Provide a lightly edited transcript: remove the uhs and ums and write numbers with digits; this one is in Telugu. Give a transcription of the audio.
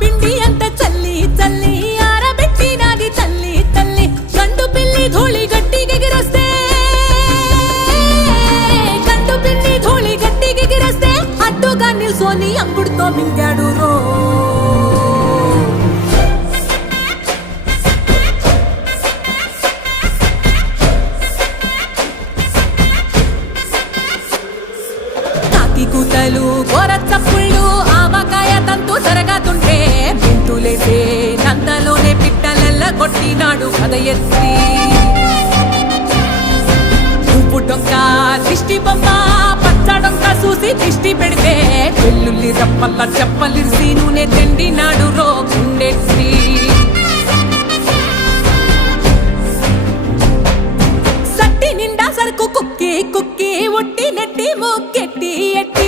పిండి అంత చల్లి చల్లి ఆరబెట్టినది తల్లి తల్లి గండు పిల్లి ధూళి గట్టిగెగిరొస్తే గండు పిల్లి ధూళి గట్టిగెగిరొస్తే అడ్డుగా నిల్సోని అంగుడుతో మింగాడు రో కూతలు గోర చప్పుళ్ళు ఆవకాయ తంతు జరగతుంటే మెంతులేసే నందలోనే పిట్టలెల్ల కొట్టినాడు కథ ఎత్తి ఉప్పు డొంక దిష్టి బొమ్మ పచ్చడొంక చూసి దిష్టి పెడితే వెల్లుల్లి రప్పల్ల చెప్పలిరిసి నూనె తిండినాడు రో గుండెత్తి సట్టి నిండా సరుకు కుక్కి కుక్కి ఒట్టి నెట్టి మొక్కెట్టి ఎట్టి